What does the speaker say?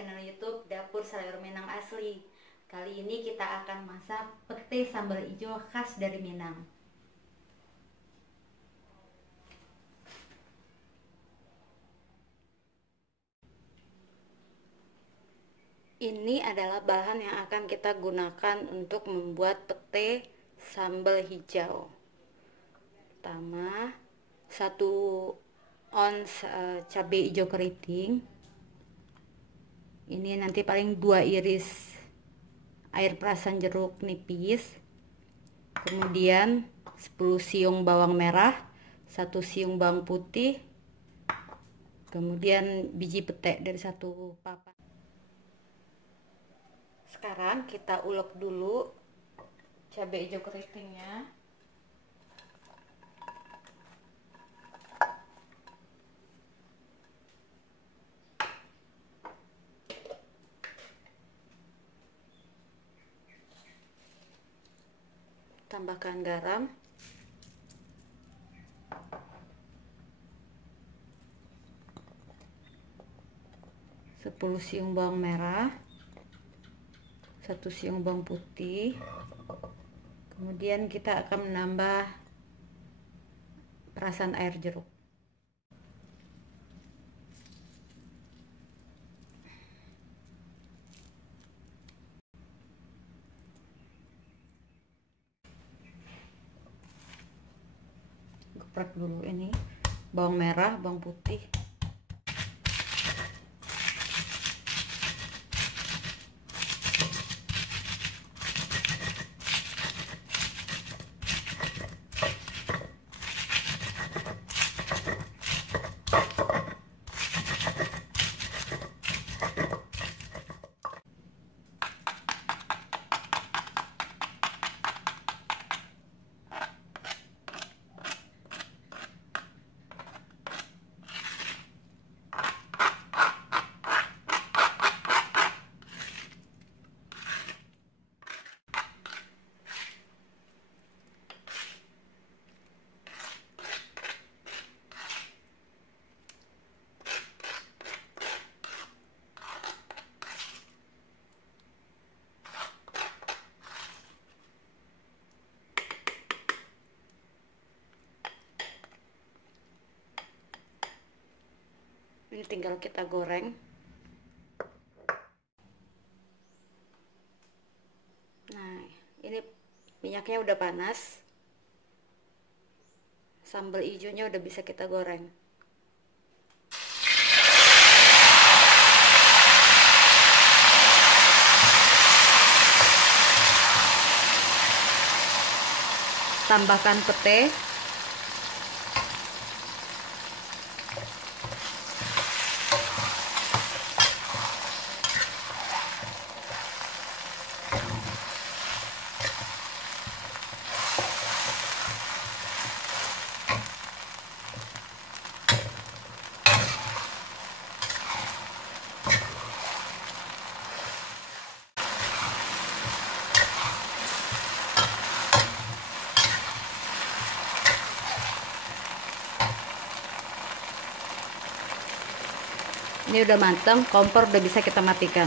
channel YouTube Dapur Sayur Minang Asli. Kali ini kita akan masak pete sambal hijau khas dari Minang. Ini adalah bahan yang akan kita gunakan untuk membuat pete sambal hijau. Pertama, 1 ons cabai hijau keriting. Ini nanti paling 2 iris air perasan jeruk nipis. Kemudian 10 siung bawang merah, 1 siung bawang putih. Kemudian biji pete dari 1 papan. Sekarang kita ulek dulu cabai hijau keritingnya. Tambahkan garam, sepuluh siung bawang merah, 1 siung bawang putih. Kemudian kita akan menambah perasan air jeruk. Geprek dulu ini bawang merah, bawang putih. Ini tinggal kita goreng. Nah, ini minyaknya udah panas. Sambal hijaunya udah bisa kita goreng. Tambahkan pete. Ini udah matang, kompor udah bisa kita matikan.